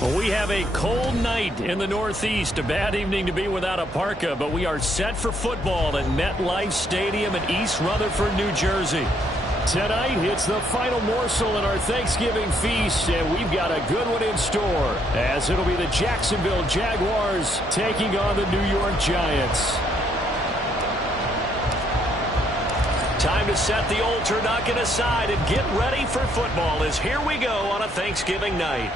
Well, we have a cold night in the Northeast. A bad evening to be without a parka, but we are set for football at MetLife Stadium in East Rutherford, New Jersey. Tonight, it's the final morsel in our Thanksgiving feast, and we've got a good one in store, as it'll be the Jacksonville Jaguars taking on the New York Giants. Time to set the old turducken aside and get ready for football, as here we go on a Thanksgiving night.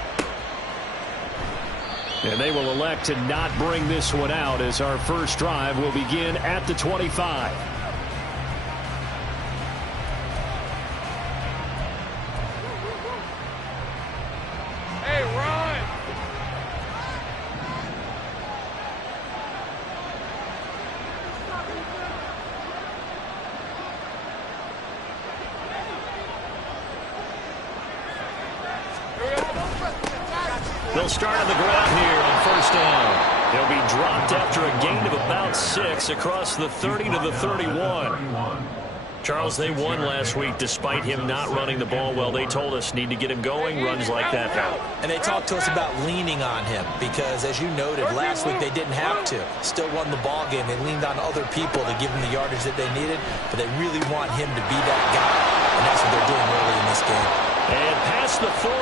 And they will elect to not bring this one out, as our first drive will begin at the 25. Hey, run! They'll start on the ground here on first down. They'll be dropped after a gain of about 6 across the 30 to the 31. Charles, they won last week despite him not running the ball well. They told us need to get him going. Runs like that help. And they talked to us about leaning on him because, as you noted, last week they didn't have to. Still won the ball game. They leaned on other people to give them the yardage that they needed, but they really want him to be that guy, and that's what they're doing early in this game. And past the 40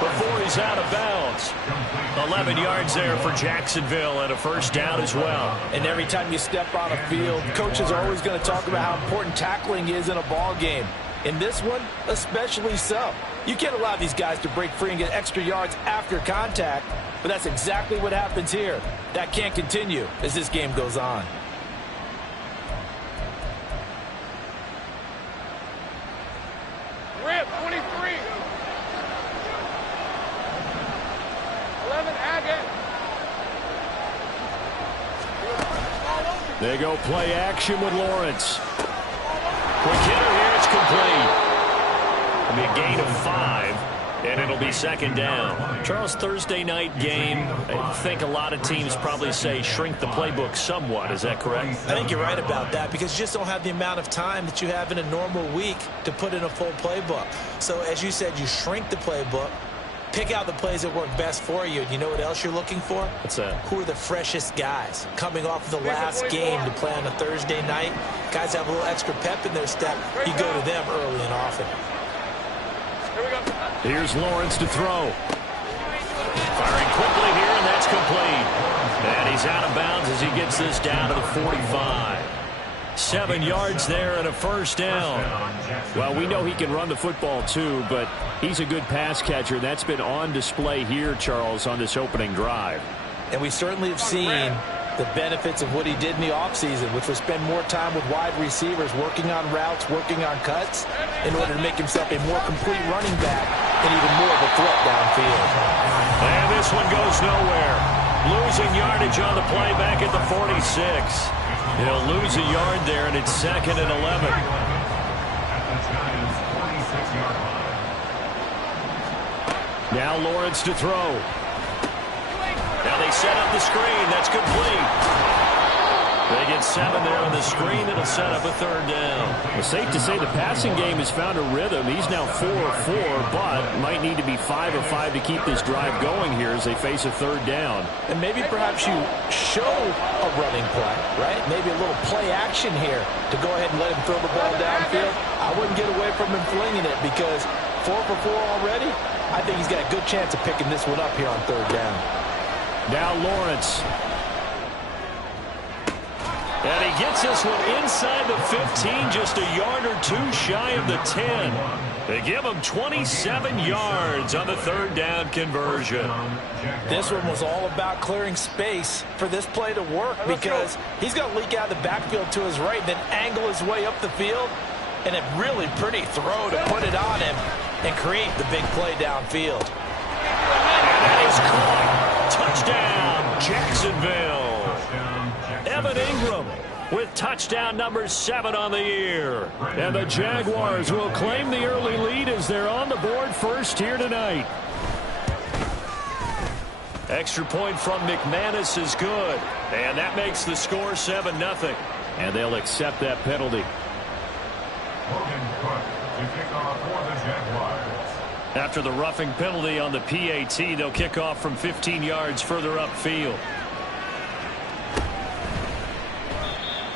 before he's out of bounds. 11 yards there for Jacksonville and a first down as well. And every time you step on a field, coaches are always going to talk about how important tackling is in a ball game. In this one, especially so. You can't allow these guys to break free and get extra yards after contact, but that's exactly what happens here. That can't continue as this game goes on. Rip, 23. 11, Agate. They go play action with Lawrence. Quick hitter here, it's complete. It'll be a gain of 5, and it'll be second down. Charles, Thursday night game, I think a lot of teams probably say shrink the playbook somewhat. Is that correct? I think you're right about that because you just don't have the amount of time that you have in a normal week to put in a full playbook. So, as you said, you shrink the playbook, pick out the plays that work best for you. And you know what else you're looking for? What's that? Who are the freshest guys coming off the last game to play on a Thursday night? Guys have a little extra pep in their step. You go to them early and often. Here's Lawrence to throw. Firing quickly here, and that's complete. And he's out of bounds as he gets this down to the 45. 7 yards there and a first down. Well, we know he can run the football too, but he's a good pass catcher. That's been on display here, Charles, on this opening drive. And we certainly have seen the benefits of what he did in the offseason, which was spend more time with wide receivers, working on routes, working on cuts, in order to make himself a more complete running back and even more of a threat downfield. And this one goes nowhere. Losing yardage on the play back at the 46. He'll lose a yard there, and it's second and 11. Now Lawrence to throw. Now they set up the screen. That's complete. They get 7 there on the screen. It'll set up a third down. It's safe to say the passing game has found a rhythm. He's now 4 of 4, but might need to be 5 of 5 to keep this drive going here as they face a third down. And maybe perhaps you show a running play, right? Maybe a little play action here to go ahead and let him throw the ball downfield. I wouldn't get away from him flinging it because 4 for 4 already. I think he's got a good chance of picking this one up here on third down. Now Lawrence. And he gets this one inside the 15, just a yard or 2 shy of the 10. They give him 27 yards on the third down conversion. This one was all about clearing space for this play to work because he's going to leak out of the backfield to his right, then angle his way up the field, and a really pretty throw to put it on him and create the big play downfield. And that is caught. Touchdown, Jacksonville. Evan Ingram with touchdown number 7 on the year. And the Jaguars will claim the early lead as they're on the board first here tonight. Extra point from McManus is good. And that makes the score 7-0. And they'll accept that penalty. After the roughing penalty on the PAT, they'll kick off from 15 yards further upfield.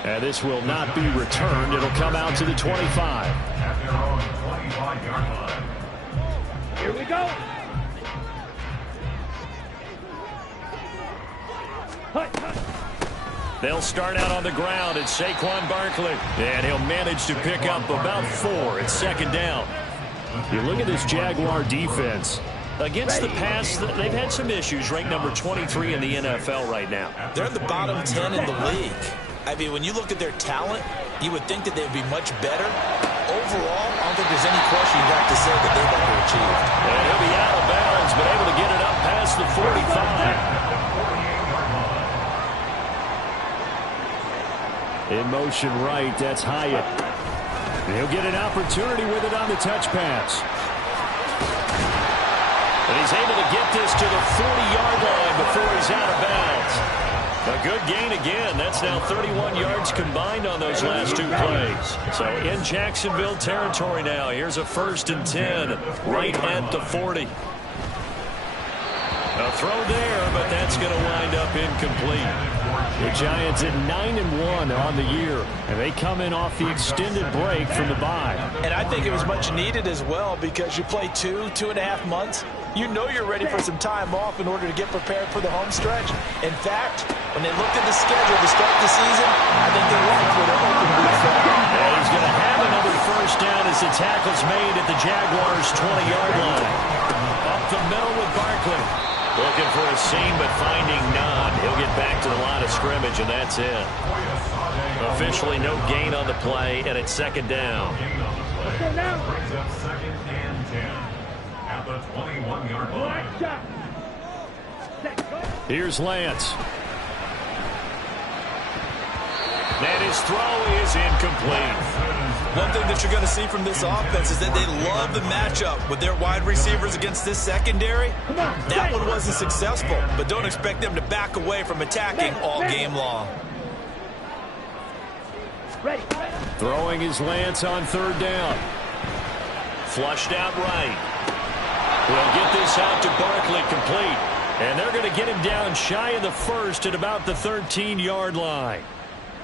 And this will not be returned. It'll come out to the 25. At their own 25-yard line. Here we go. They'll start out on the ground. It's Saquon Barkley. And he'll manage to pick up about 4 at second down. You look at this Jaguar defense. Against the pass, they've had some issues. Ranked number 23 in the NFL right now. They're in the bottom 10 in the league. I mean, when you look at their talent, you would think that they'd be much better. Overall, I don't think there's any question you'd have to say that they've underachieved. And he'll be out of bounds, but able to get it up past the 45. In motion right, that's Hyatt. And he'll get an opportunity with it on the touch pass. And he's able to get this to the 40-yard line before he's out of bounds. A good gain again. That's now 31 yards combined on those last 2 plays. So in Jacksonville territory now. Here's a 1st and 10 right at the 40. A throw there, but that's going to wind up incomplete. The Giants at 9-1 on the year, and they come in off the extended break from the bye. And I think it was much needed as well because you play 2.5 months. You know you're ready for some time off in order to get prepared for the home stretch. In fact, when they looked at the schedule to start the season, I think they liked where their open boots were. And he's going to have another 1st down as the tackle's made at the Jaguars' 20-yard line. Up the middle with Barkley. Looking for a seam, but finding none. He'll get back to the line of scrimmage, and that's it. Officially no gain on the play, and it's 2nd down. Brings up 2nd and 10 at the 21-yard line. Here's Lance. And his throw is incomplete. One thing that you're going to see from this offense is that they love the matchup with their wide receivers against this secondary. That one wasn't successful, but don't expect them to back away from attacking all game long. Throwing his Lance on 3rd down. Flushed out right. We'll get this out to Barkley, complete. And they're going to get him down shy of the 1st at about the 13-yard line.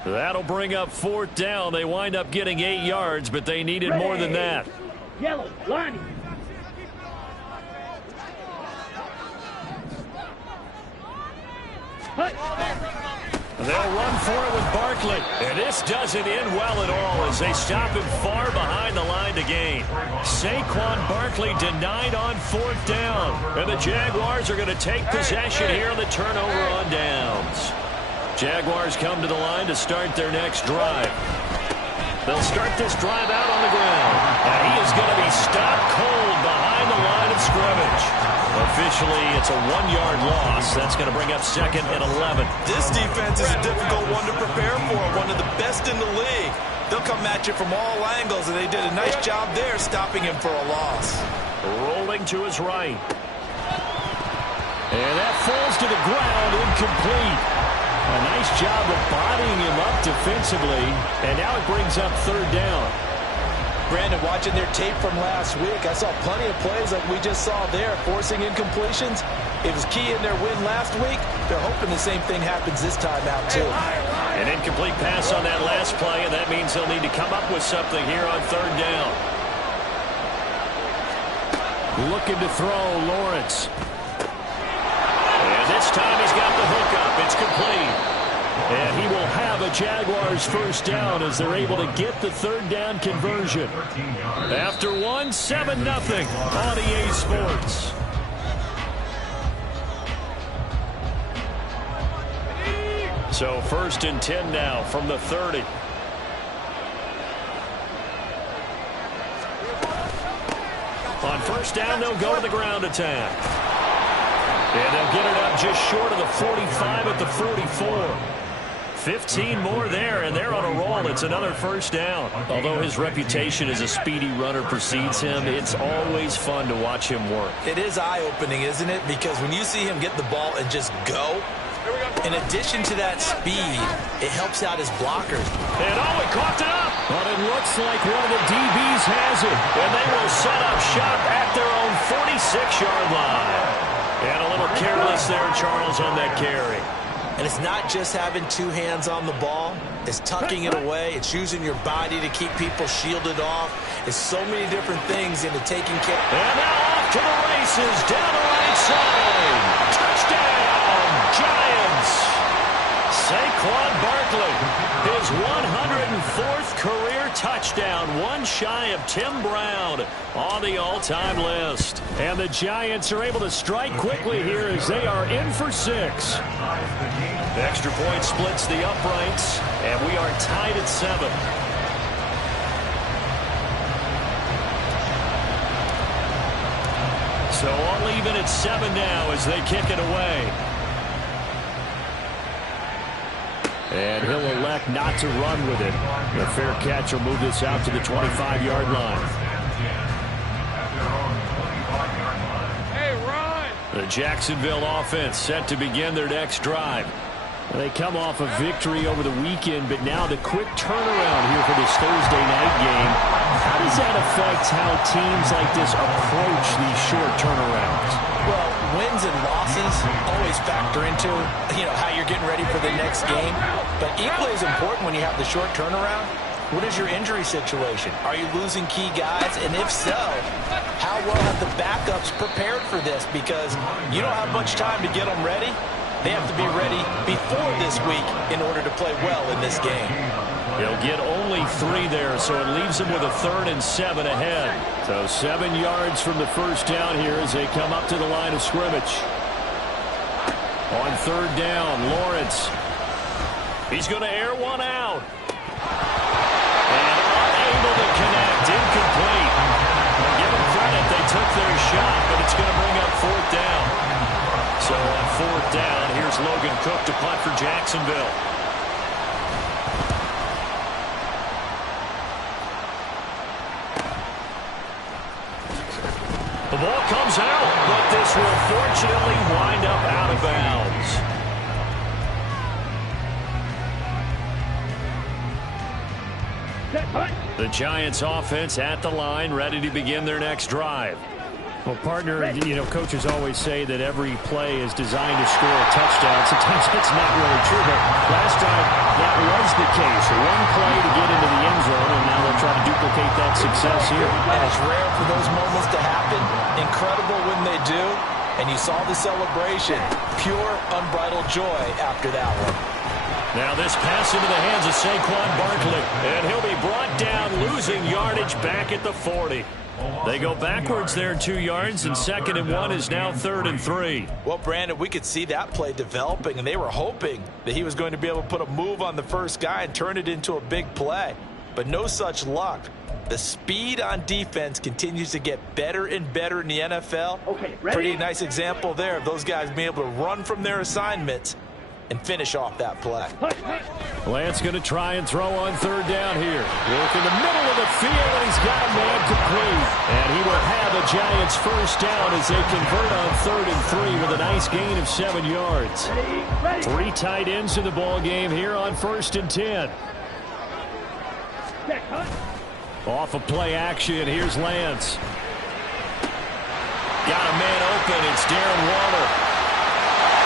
That'll bring up 4th down. They wind up getting 8 yards, but they needed more than that. Yellow, line. They'll run for it with Barkley. And this doesn't end well at all as they stop him far behind the line to gain. Saquon Barkley denied on 4th down. And the Jaguars are going to take possession here on the turnover on downs. Jaguars come to the line to start their next drive. They'll start this drive out on the ground. And he is going to be stopped cold behind the line of scrimmage. Officially, it's a 1-yard loss. That's going to bring up 2nd and 11. This defense is a difficult one to prepare for, one of the best in the league. They'll come at you from all angles, and they did a nice job there stopping him for a loss. Rolling to his right. And that falls to the ground, incomplete. A nice job of bodying him up defensively, and now it brings up 3rd down. Brandon, watching their tape from last week, I saw plenty of plays like we just saw there, forcing incompletions. It was key in their win last week. They're hoping the same thing happens this time out, too. An incomplete pass on that last play, and that means they'll need to come up with something here on 3rd down. Looking to throw, Lawrence. And this time he's got the hook up. It's complete. And he will have a Jaguars 1st down as they're able to get the 3rd down conversion. After 7-0 on EA Sports. So 1st and 10 now from the 30. On 1st down, they'll go to the ground attack. And they'll get it up just short of the 45 at the 44. 15 more there, and they're on a roll. It's another 1st down. Although his reputation as a speedy runner precedes him, it's always fun to watch him work. It is eye-opening, isn't it? Because when you see him get the ball and just go, in addition to that speed, it helps out his blockers. And he coughed it up. But it looks like one of the DBs has it. And they will set up shop at their own 46-yard line. And a little careless there, Charles, on that carry. And it's not just having two hands on the ball. It's tucking it away. It's using your body to keep people shielded off. It's so many different things into taking care. And now off to the races, down the right side. Touchdown, Giants. Saquon Barkley, his 104th career touchdown, one shy of Tim Brown on the all-time list. And the Giants are able to strike quickly here as they are in for 6. The extra point splits the uprights, and we are tied at 7. So all even at 7 now as they kick it away. And he'll elect not to run with it. The fair catch will move this out to the 25-yard line. Hey, Ron! The Jacksonville offense set to begin their next drive. They come off a victory over the weekend, but now the quick turnaround here for this Thursday night game. How does that affect how teams like this approach these short turnarounds? Well, wins and losses always factor into, how you're getting ready for the next game. But equally as important when you have the short turnaround, what is your injury situation? Are you losing key guys? And if so, how well have the backups prepared for this? Because you don't have much time to get them ready. They have to be ready before this week in order to play well in this game. He'll get only 3 there, so it leaves him with a 3rd and 7 ahead. So 7 yards from the first down here as they come up to the line of scrimmage. On 3rd down, Lawrence. He's going to air one out. And unable to connect, incomplete. Well, give them credit, they took their shot, but it's going to bring up 4th down. So on 4th down, here's Logan Cook to punt for Jacksonville. The ball comes out, but this will fortunately wind up out of bounds. The Giants offense at the line, ready to begin their next drive. Well, partner, coaches always say that every play is designed to score a touchdown. Sometimes that's not really true, but last time that was the case. One play to get into the end zone, and now they'll try to duplicate that success here. And it's rare for those moments to happen. Incredible when they do. And you saw the celebration. Pure, unbridled joy after that one. Now this pass into the hands of Saquon Barkley, and he'll be brought down, losing yardage back at the 40. They go backwards there 2 yards, and 2nd and 1 is now 3rd and 3. Well, Brandon, we could see that play developing, and they were hoping that he was going to be able to put a move on the first guy and turn it into a big play. But no such luck. The speed on defense continues to get better and better in the NFL. Okay, ready? Pretty nice example there of those guys being able to run from their assignments and finish off that play. Lance going to try and throw on 3rd down here. Work in the middle of the field, and he's got a man complete. And he will have the Giants first down as they convert on 3rd and 3 with a nice gain of 7 yards. Ready. 3 tight ends in the ball game here on 1st and 10. Off of play action, here's Lance. Got a man open, it's Darren Waller.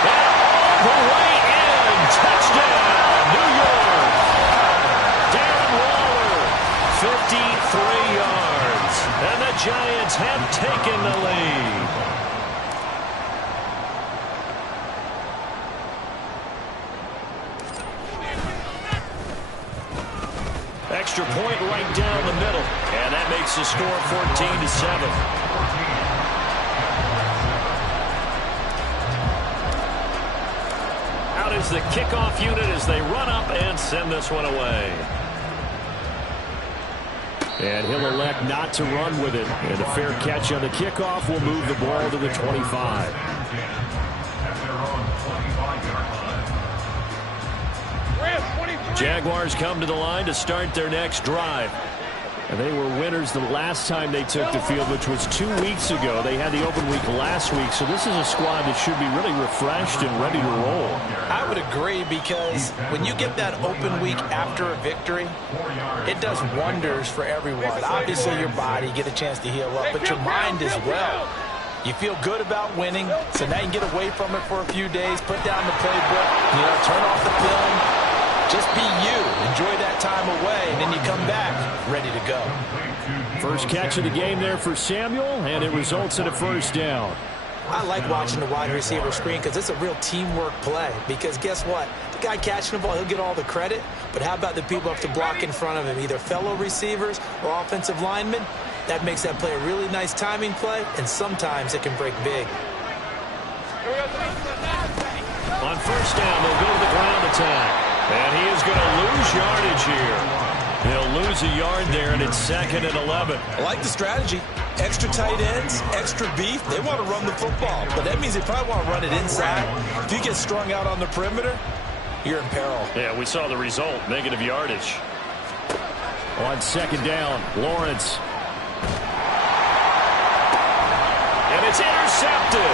And all the way in, touchdown, New York. Darren Waller, 53 yards. And the Giants have taken the lead. Extra point right down the middle. And that makes the score 14-7. Out is the kickoff unit as they run up and send this one away. And he'll elect not to run with it. And a fair catch on the kickoff will move the ball to the 25. Jaguars come to the line to start their next drive. And they were winners the last time they took the field, which was 2 weeks ago. They had the open week last week, so this is a squad that should be really refreshed and ready to roll. I would agree, because when you get that open week after a victory, it does wonders for everyone. Obviously, your body, get a chance to heal up, but your mind as well. You feel good about winning, so now you can get away from it for a few days, put down the playbook, turn off the film. Just be you. Enjoy that time away, and then you come back ready to go. First catch of the game there for Samuel, and it results in a first down. I like watching the wide receiver screen because it's a real teamwork play. Because guess what? The guy catching the ball, he'll get all the credit. But how about the people up to block in front of him, either fellow receivers or offensive linemen? That makes that play a really nice timing play, and sometimes it can break big. On first down, they'll go to the ground attack. And he is going to lose yardage here. He'll lose a yard there, and it's 2nd and 11. I like the strategy. Extra tight ends, extra beef. They want to run the football, but that means they probably want to run it inside. If you get strung out on the perimeter, you're in peril. Yeah, we saw the result, negative yardage. On 2nd down, Lawrence. And it's intercepted.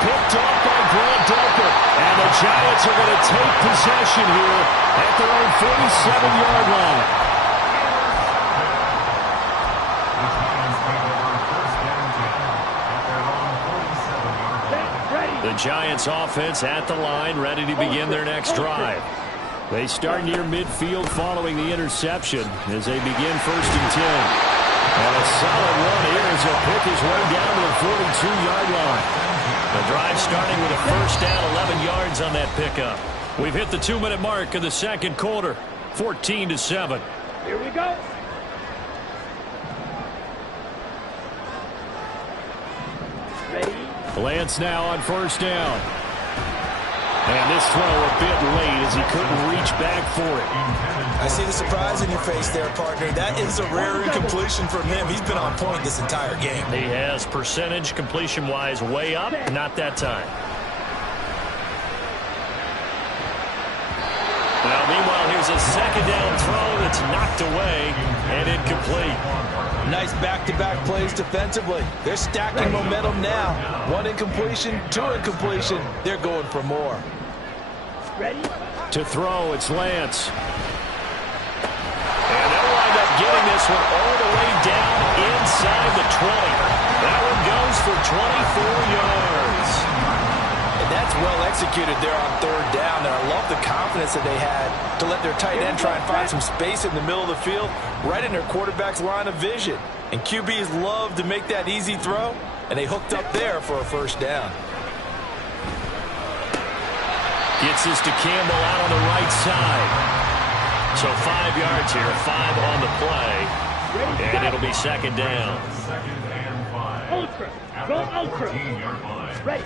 Picked off by Grant Delpit. And the Giants are going to take possession here at their own 47-yard line. The Giants offense at the line, ready to begin their next drive. They start near midfield following the interception as they begin 1st and 10. And a solid run here as he'll pick his way down to the 42-yard line. The drive starting with a first down, 11 yards on that pickup. We've hit the 2-minute mark of the second quarter, 14-7. Here we go. Ready? Lance now on first down. And this throw a bit late as he couldn't reach back for it. I see the surprise in your face there, partner. That is a rare incompletion from him. He's been on point this entire game. He has percentage completion-wise way up. Not that time. Now, meanwhile, here's a 2nd down throw that's knocked away and incomplete. Nice back-to-back plays defensively. They're stacking momentum now. 1 incompletion, 2 incompletion. They're going for more. Ready? To throw, it's Lance. And they'll wind up getting this one all the way down inside the 20. That one goes for 24 yards. And that's well executed there on 3rd down. And I love the confidence that they had to let their tight end try and find some space in the middle of the field, right in their quarterback's line of vision. And QBs love to make that easy throw, and they hooked up there for a first down. Gets this to Campbell out on the right side. So 5 yards here, 5 on the play. And it'll be 2nd down. Ultra. Go ultra. Ready.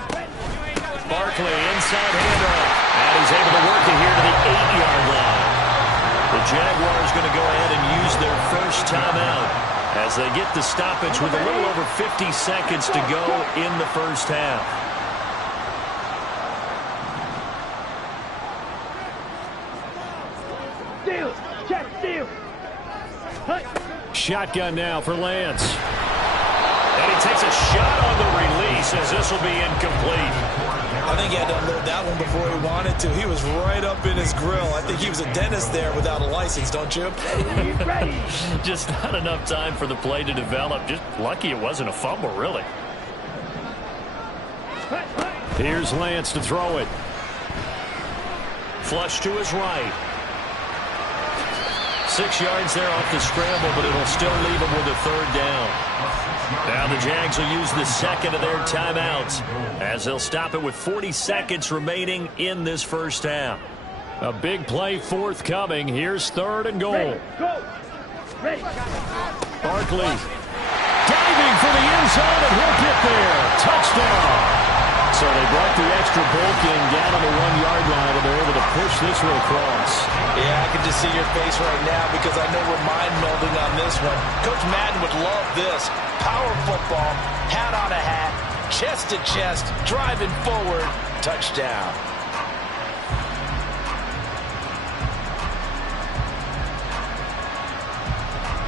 Barkley inside handoff. And he's able to work it here to the 8-yard line. The Jaguars going to go ahead and use their first timeout as they get the stoppage with a little over 50 seconds to go in the first half. Shotgun now for Lance. And he takes a shot on the release as this will be incomplete. I think he had to unload that one before he wanted to. He was right up in his grill. I think he was a dentist there without a license, don't you? Just not enough time for the play to develop. Just lucky it wasn't a fumble, really. Here's Lance to throw it. Flush to his right. 6 yards there off the scramble, but it'll still leave him with a 3rd down. Now the Jags will use the 2nd of their timeouts as they'll stop it with 40 seconds remaining in this first half. A big play forthcoming. Here's 3rd and goal. Ready. Barkley diving for the end zone, and he'll get there. Touchdown. So they brought the extra bulk in down on the 1-yard line, and they're able to push this one across. Yeah, I can just see your face right now because I know we're mind melding on this one. Coach Madden would love this. Power football, hat on a hat, chest to chest, driving forward, touchdown.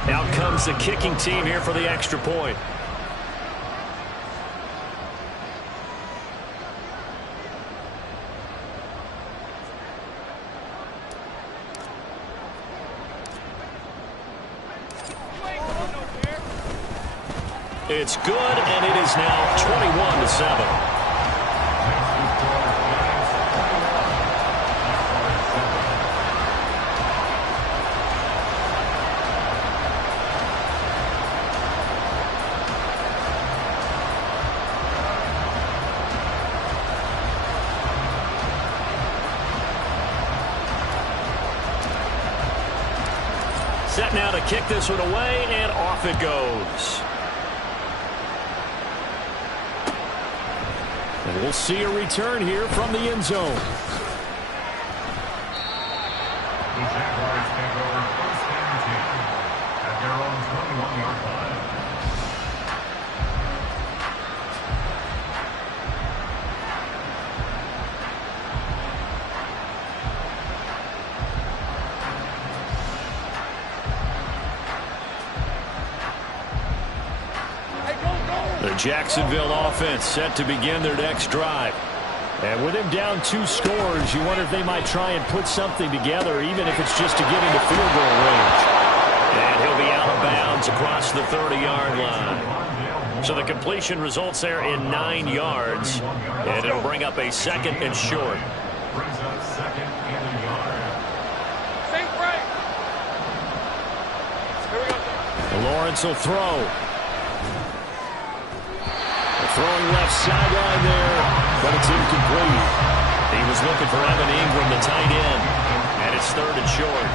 Out comes the kicking team here for the extra point. It's good, and it is now 21-7. Set now to kick this one away, and off it goes. And we'll see a return here from the end zone. The Jaguars take over first and 10 at their own 21-yard line. The Jacksonville offense set to begin their next drive. And with him down 2 scores, you wonder if they might try and put something together, even if it's just to get into field goal range. And he'll be out of bounds across the 30-yard line. So the completion results there in 9 yards. And it'll bring up a 2nd and short. Brings up 2nd and a yard. Think right. Here we go. Lawrence will throw. Throwing left sideline there, but it's incomplete. He was looking for Evan Ingram, the tight end, and it's 3rd and short.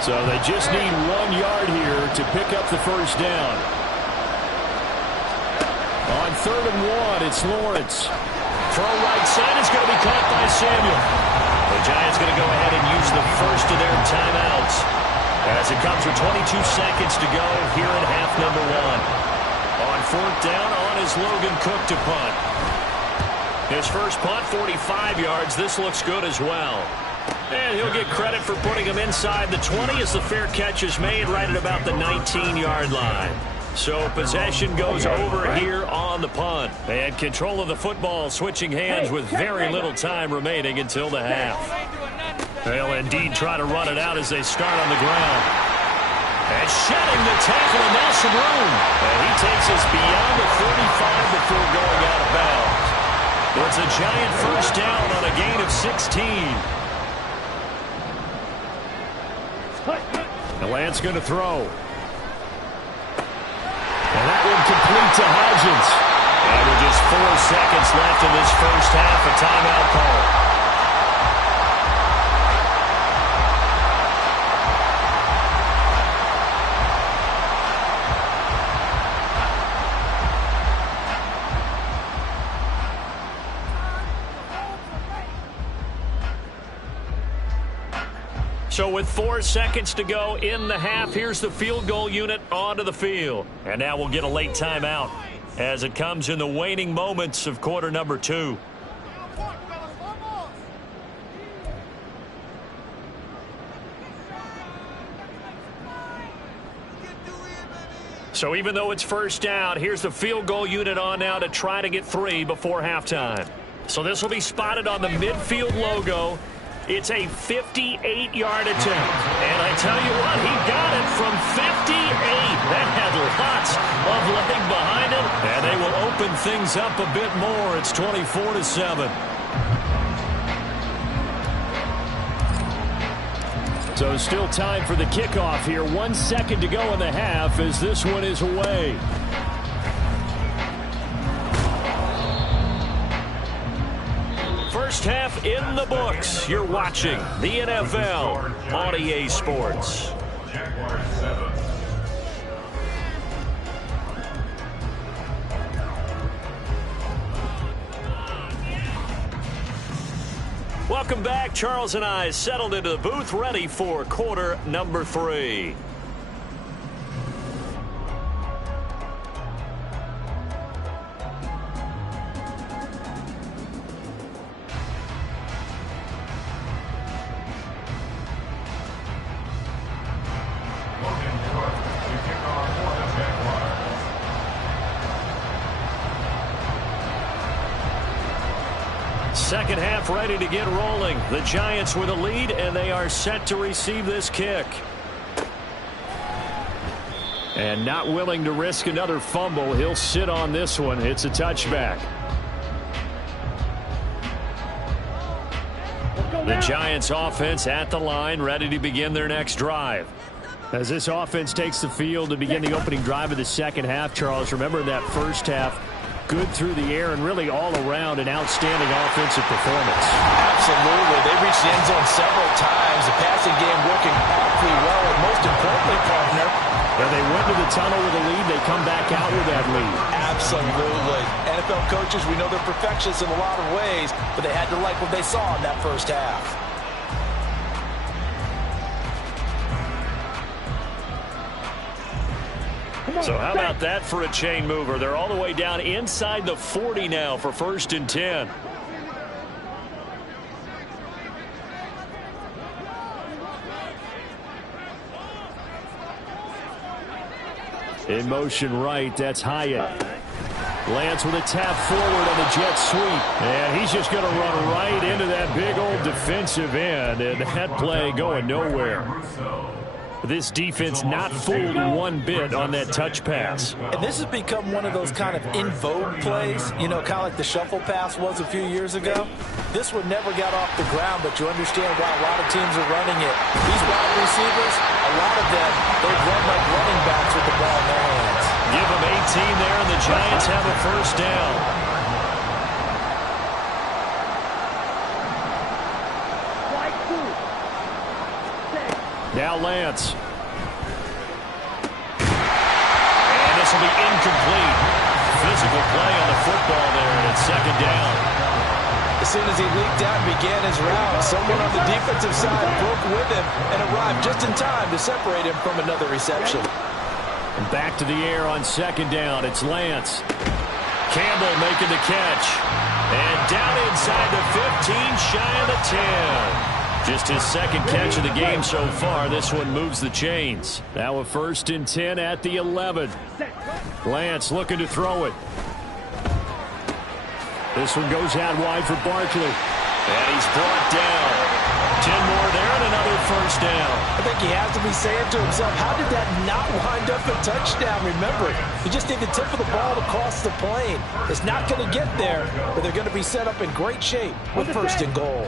So they just need 1 yard here to pick up the first down. On 3rd and 1, it's Lawrence. Throw right side is going to be caught by Samuel. The Giants going to go ahead and use the first of their timeouts as it comes with 22 seconds to go here in half number 1. On 4th down, on is Logan Cook to punt. His first punt, 45 yards. This looks good as well. And he'll get credit for putting him inside the 20 as the fair catch is made right at about the 19-yard line. So possession goes over here on the punt. And control of the football switching hands with very little time remaining until the half. They'll indeed try to run it out as they start on the ground. And shedding the tackle, and now some room. And he takes us beyond the 35 before going out of bounds. It's a Giant first down on a gain of 16. The Lance going to throw. And that one complete to Hodgins. And with just 4 seconds left in this first half, a timeout call. So with 4 seconds to go in the half, here's the field goal unit onto the field. And now we'll get a late timeout as it comes in the waning moments of quarter number 2. So even though it's first down, here's the field goal unit on now to try to get 3 before halftime. So this will be spotted on the midfield logo. It's a 58-yard attempt. And I tell you what, he got it from 58. That had lots of leg behind it. And they will open things up a bit more. It's 24-7. So still time for the kickoff here. 1 second to go in the half as this one is away. First half in the books. You're watching the NFL on EA Sports. Jaguars 7. Welcome back. Charles and I settled into the booth, ready for quarter number 3. second half ready to get rolling. The Giants with a lead, and they are set to receive this kick. And not willing to risk another fumble. He'll sit on this one. It's a touchback. The Giants offense at the line, ready to begin their next drive. As this offense takes the field to begin the opening drive of the second half, Charles, remember that first half, good through the air and really all around an outstanding offensive performance. Absolutely. They reached the end zone several times. The passing game working awfully well, and most importantly, partner, when they went to the tunnel with a lead, they come back out with that lead. Absolutely. NFL coaches, we know they're perfectionists in a lot of ways, but they had to like what they saw in that first half. So how about that for a chain mover? They're all the way down inside the 40 now for 1st and 10. In motion right, that's Hyatt. Lance with a tap forward on the jet sweep. And he's just going to run right into that big old defensive end. And that play going nowhere. This defense not fooled one bit on that touch pass. And this has become one of those kind of in vogue plays, you know, kind of like the shuffle pass was a few years ago. This one never got off the ground, but you understand why a lot of teams are running it. These wide receivers, a lot of them, they run like running backs with the ball in their hands. Give them 18 there, and the Giants have a first down. Now Lance. And this will be incomplete. Physical play on the football there, and it's second down. As soon as he leaked out and began his route, someone on the defensive side broke with him and arrived just in time to separate him from another reception. And back to the air on second down. It's Lance. Campbell making the catch. And down inside the 15, shy of the 10. Just his second catch of the game so far. This one moves the chains. Now a 1st and 10 at the 11. Lance looking to throw it. This one goes out wide for Barkley. And he's brought down. 10 more there and another first down. I think he has to be saying to himself, how did that not wind up a touchdown? Remember, you just need the tip of the ball to cross the plane. It's not going to get there, but they're going to be set up in great shape with 1st and goal.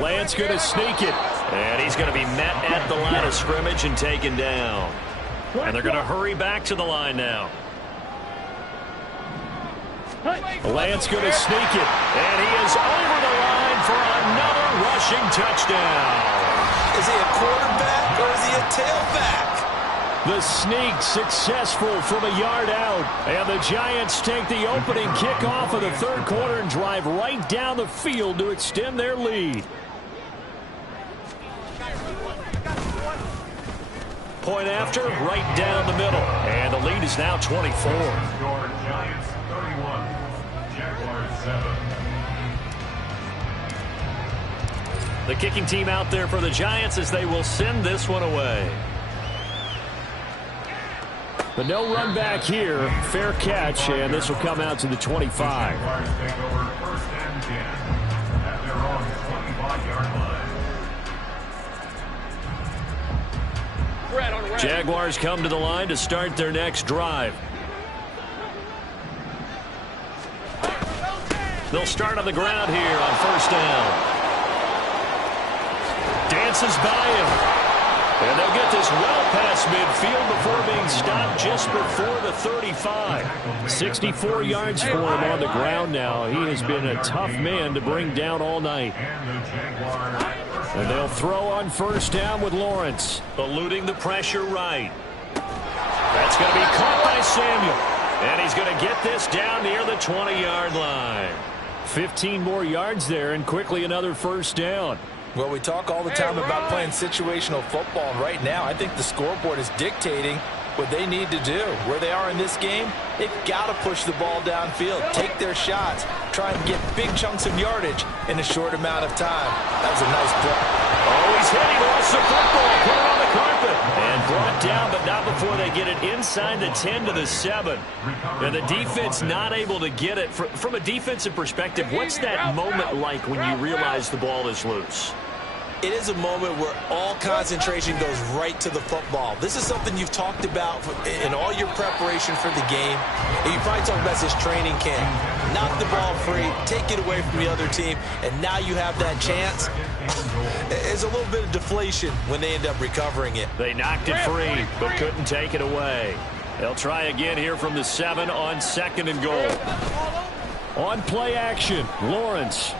Lance going to sneak it. And he's going to be met at the line of scrimmage and taken down. And they're going to hurry back to the line now. Lance going to sneak it. And he is over the line for another rushing touchdown. Is he a quarterback or is he a tailback? The sneak successful from a yard out. And the Giants take the opening kickoff of the third quarter and drive right down the field to extend their lead. Point after, right down the middle. And the lead is now 24. Giants 31, Jaguars 7. The kicking team out there for the Giants as they will send this one away. But no run back here. Fair catch, and this will come out to the 25. Jaguars take over 1st and 10 at their own 25-yard line. Jaguars come to the line to start their next drive. They'll start on the ground here on 1st down. Dances by him. And they'll get this well past midfield before being stopped just before the 35. 64 yards for him on the ground now. He has been a tough man to bring down all night. And they'll throw on 1st down with Lawrence. Eluding the pressure right. That's going to be caught by Samuel. And he's going to get this down near the 20-yard line. 15 more yards there and quickly another 1st down. Well, we talk all the time about playing situational football, and right now I think the scoreboard is dictating what they need to do. Where they are in this game, they've got to push the ball downfield, take their shots, try and get big chunks of yardage in a short amount of time. That was a nice play. Oh, he's hit. He lost the football. Put it on the carpet. And brought down, but not before they get it inside the 10 to the 7. And the defense not able to get it. From a defensive perspective, what's that moment like when you realize the ball is loose? It is a moment where all concentration goes right to the football. This is something you've talked about in all your preparation for the game. And you probably talked about this training camp. Knock the ball free, take it away from the other team, and now you have that chance. There's a little bit of deflation when they end up recovering it. They knocked it free, but couldn't take it away. They'll try again here from the 7 on 2nd and goal. On play action, Lawrence.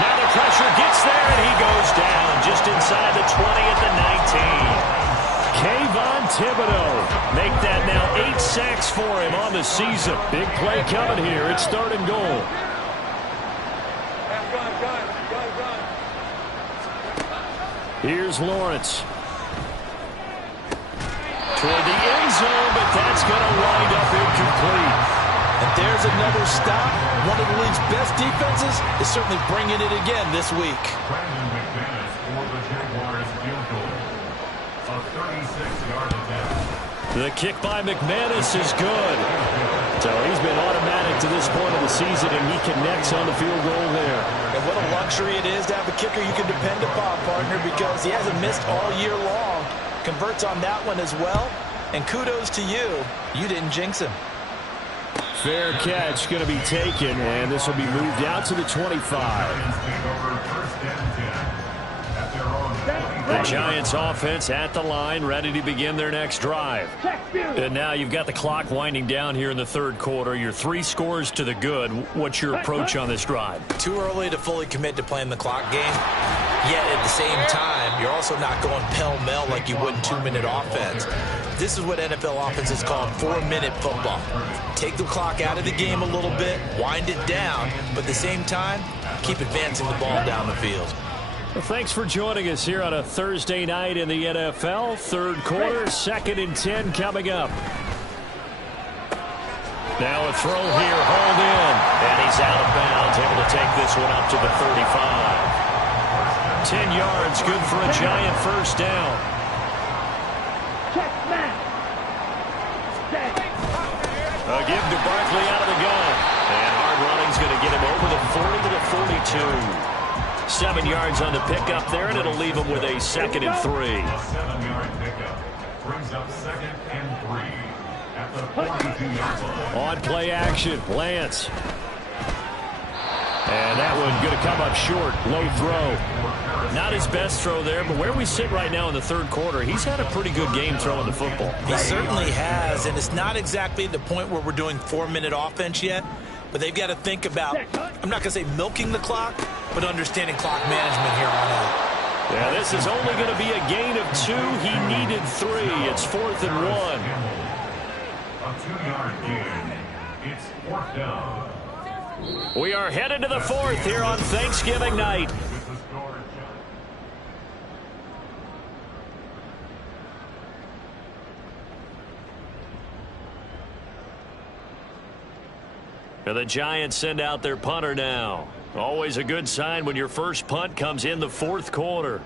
Now the pressure gets there, and he goes down just inside the 20 at the 19. Kayvon Thibodeau make that now 8 sacks for him on the season. Big play coming here. It's 3rd and goal. Here's Lawrence. Toward the end zone, but that's going to wind up incomplete. And there's another stop. One of the league's best defenses is certainly bringing it again this week. Brandon McManus for the Jaguars field goal. A 36-yard attempt. The kick by McManus is good. So he's been automatic to this point of the season, and he connects on the field goal there. And what a luxury it is to have a kicker you can depend upon, partner, because he hasn't missed all year long. Converts on that one as well. And kudos to you. You didn't jinx him. Fair catch going to be taken, and this will be moved out to the 25. The Giants offense at the line, ready to begin their next drive. And now you've got the clock winding down here in the 3rd quarter. You're 3 scores to the good. What's your approach on this drive? Too early to fully commit to playing the clock game. Yet at the same time, you're also not going pell-mell like you would in 2-minute offense. This is what NFL offenses call 4-minute football. Take the clock out of the game a little bit, wind it down, but at the same time, keep advancing the ball down the field. Well, thanks for joining us here on a Thursday night in the NFL. 3rd quarter, 2nd and 10 coming up. Now a throw here, hauled in, and he's out of bounds, able to take this one up to the 35. 10 yards, good for a Giant first down. A give to Barkley out of the gun. And hard running's going to get him over the 40 to the 42. 7 yards on the pickup there, and it'll leave him with a 2nd and 3. A 7-yard pickup brings up 2nd and 3 at the 42-yard line. On play action, Lance. And that one going to come up short. Low throw. Not his best throw there, but where we sit right now in the 3rd quarter, he's had a pretty good game throwing the football. He certainly has, and it's not exactly at the point where we're doing 4-minute offense yet, but they've got to think about, I'm not going to say milking the clock, but understanding clock management here on out. Yeah, this is only going to be a gain of 2. He needed 3. It's 4th and 1. A 2-yard gain. It's 4th down. We are headed to the 4th here on Thanksgiving night. And the Giants send out their punter now. Always a good sign when your first punt comes in the 4th quarter.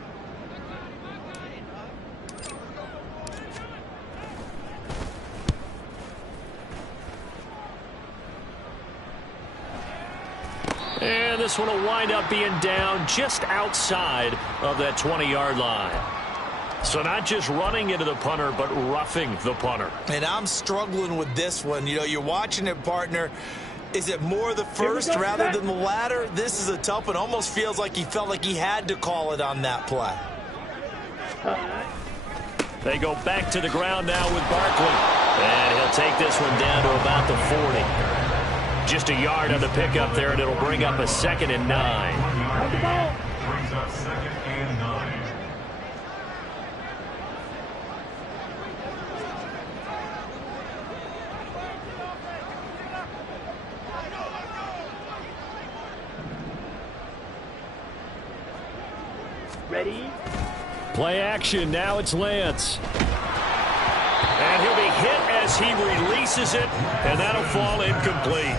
And this one will wind up being down just outside of that 20-yard line. So not just running into the punter, but roughing the punter. And I'm struggling with this one. You know, you're watching it, partner. Is it more the first rather than the latter? This is a tough one. Almost feels like he felt like he had to call it on that play. They go back to the ground now with Barkley. And he'll take this one down to about the 40. Just a yard on the pickup there, and it'll bring up a 2nd and 9. Brings up 2nd and 9. Ready? Play action. Now it's Lance. And he'll be hit as he releases it, and that'll fall incomplete.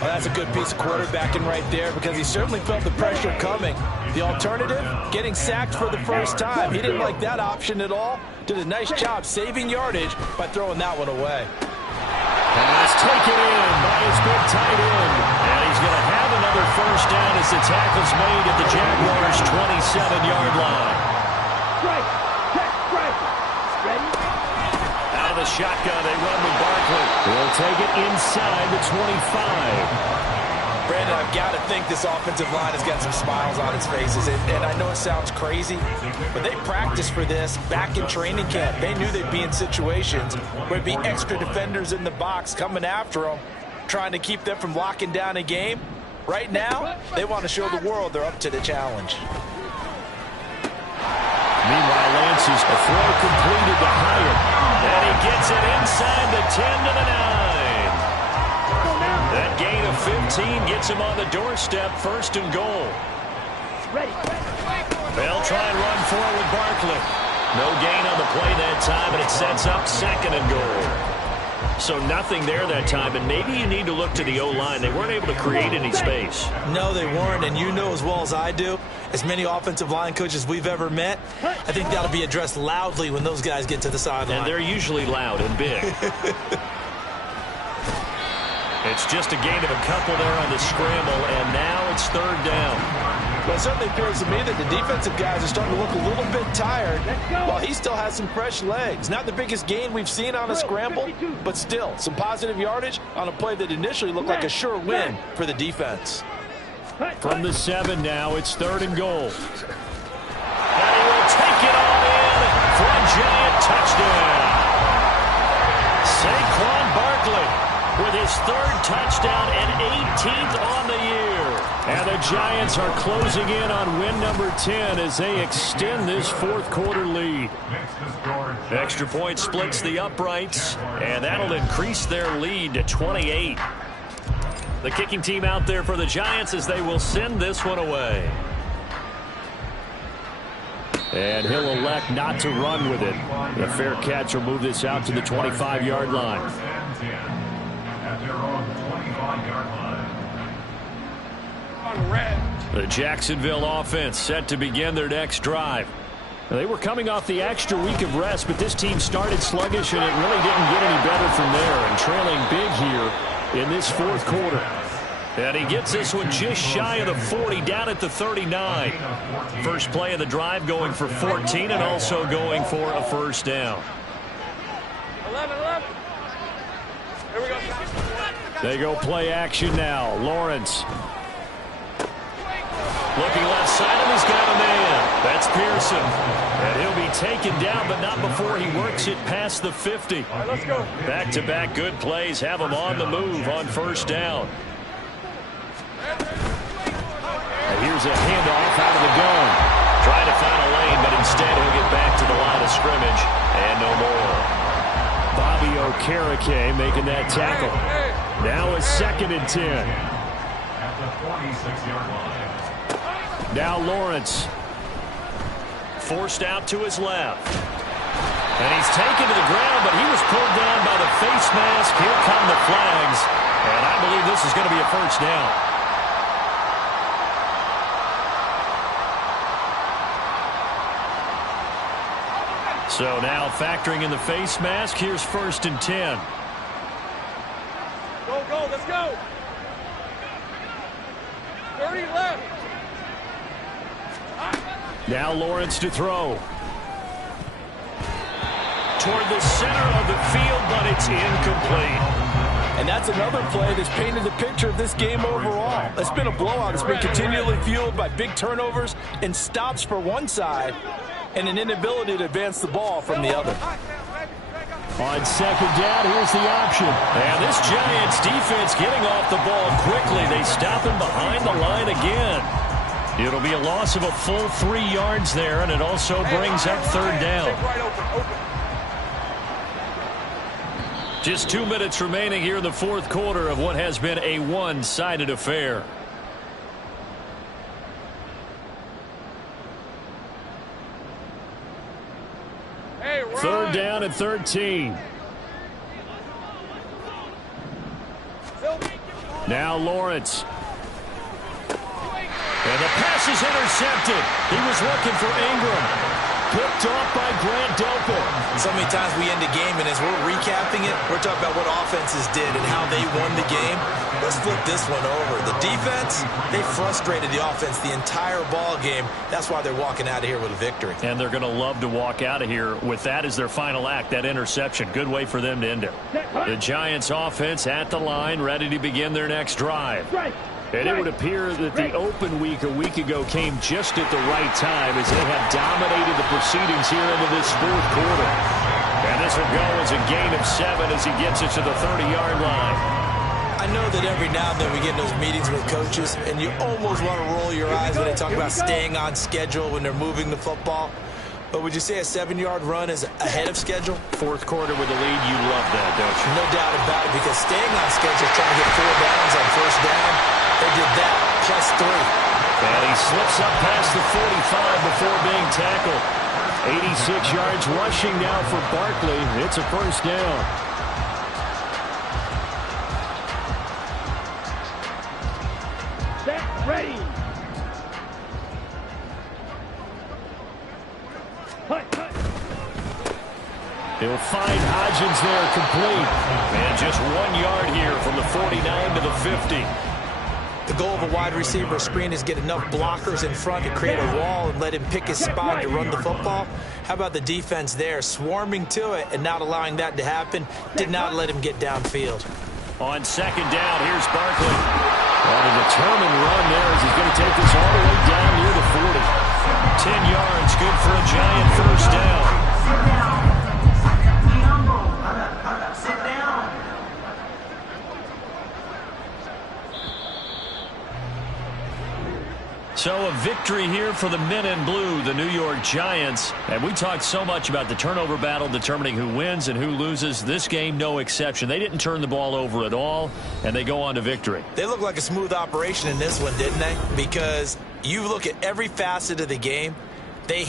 Well, that's a good piece of quarterbacking right there because he certainly felt the pressure coming. The alternative, getting sacked for the first time. He didn't like that option at all. Did a nice job saving yardage by throwing that one away. Pass taken in by his big tight end. And he's going to have another first down as the tackle's made at the Jaguars' 27-yard line. Out of the shotgun, they run with Barkley. He'll take it inside the 25. Brandon, I've got to think this offensive line has got some smiles on its faces. And I know it sounds crazy, but they practiced for this back in training camp. They knew they'd be in situations where it'd be extra defenders in the box coming after them, trying to keep them from locking down a game. Right now, they want to show the world they're up to the challenge. Meanwhile, Lance's throw completed to Hyatt. And he gets it inside the 10 to the 9. That gain of 15 gets him on the doorstep, first and goal. They'll try and run forward with Barkley. No gain on the play that time, and it sets up second and goal. So nothing there that time, and maybe you need to look to the O-line. They weren't able to create any space. No, they weren't, and you know as well as I do, as many offensive line coaches we've ever met, I think that'll be addressed loudly when those guys get to the sideline. And they're usually loud and big. It's just a gain of a couple there on the scramble, and now it's third down. Well, it certainly appears to me that the defensive guys are starting to look a little bit tired while he still has some fresh legs. Not the biggest gain we've seen on a scramble, but still some positive yardage on a play that initially looked like a sure win for the defense. From the 7 now, it's third and goal. And he will take it all in for a Giant touchdown. Saquon Barkley with his third touchdown and 18th on the year. And the Giants are closing in on win number 10 as they extend this fourth quarter lead. Extra point splits the uprights, and that'll increase their lead to 28. The kicking team out there for the Giants as they will send this one away. And he'll elect not to run with it. A fair catch will move this out to the 25-yard line. At their own 25-yard line. On red. The Jacksonville offense set to begin their next drive. They were coming off the extra week of rest, but this team started sluggish, and it really didn't get any better from there, and trailing big here in this fourth quarter. And he gets this one just shy of the 40, down at the 39. First play of the drive going for 14 and also going for a first down. 11. Here we go. They go play action now. Lawrence. Looking left side, and he's got a man. That's Pearson. And he'll be taken down, but not before he works it past the 50. All right, let's go. Back-to-back good plays have him on the move on first down. And here's a handoff out of the gun. Trying to find a lane, but instead he'll get back to the line of scrimmage. And no more. Bobby Okereke making that tackle. Now a second and 10. At the 46-yard line. Now Lawrence. Forced out to his left. And he's taken to the ground, but he was pulled down by the face mask. Here come the flags. And I believe this is going to be a first down. So now factoring in the face mask, here's first and 10. Go, let's go. 30 left. Now Lawrence to throw. Toward the center of the field, but it's incomplete. And that's another play that's painted the picture of this game overall. It's been a blowout. It's been continually fueled by big turnovers and stops for one side and an inability to advance the ball from the other. On second down, here's the option. And this Giants defense getting off the ball quickly. They stop him behind the line again. It'll be a loss of a full 3 yards there, and it also brings up third down. Just 2 minutes remaining here in the fourth quarter of what has been a one-sided affair. Third down and 13. Now Lawrence. And the pass is intercepted. He was looking for Ingram. Picked off by Grant Delpit. So many times we end a game, and as we're recapping it, we're talking about what offenses did and how they won the game. Let's flip this one over. The defense, they frustrated the offense the entire ball game. That's why they're walking out of here with a victory. And they're going to love to walk out of here with that as their final act, that interception. Good way for them to end it. The Giants offense at the line, ready to begin their next drive. And it would appear that the open week a week ago came just at the right time as they have dominated the proceedings here into this fourth quarter. And this will go as a gain of 7 as he gets it to the 30-yard line. I know that every now and then we get in those meetings with coaches, and you almost want to roll your eyes when they talk about staying on schedule when they're moving the football. But would you say a 7-yard run is ahead of schedule? Fourth quarter with the lead, you love that, don't you? No doubt about it, because staying on schedule, trying to get 4 downs on first down, they did that plus 3. And he slips up past the 45 before being tackled. 86 yards rushing now for Barkley. It's a first down. Set, ready. He'll find Hodgins there complete. And just 1 yard here from the 49 to the 50. The goal of a wide receiver screen is get enough blockers in front to create a wall and let him pick his spot to run the football. How about the defense there, swarming to it and not allowing that to happen? Did not let him get downfield. On second down, here's Barkley. On a determined run there as he's going to take this all the way down near the 40. 10 yards, good for a Giant first down. So a victory here for the men in blue, the New York Giants. And we talked so much about the turnover battle determining who wins and who loses. This game, no exception. They didn't turn the ball over at all, and they go on to victory. They look like a smooth operation in this one, didn't they? Because you look at every facet of the game, they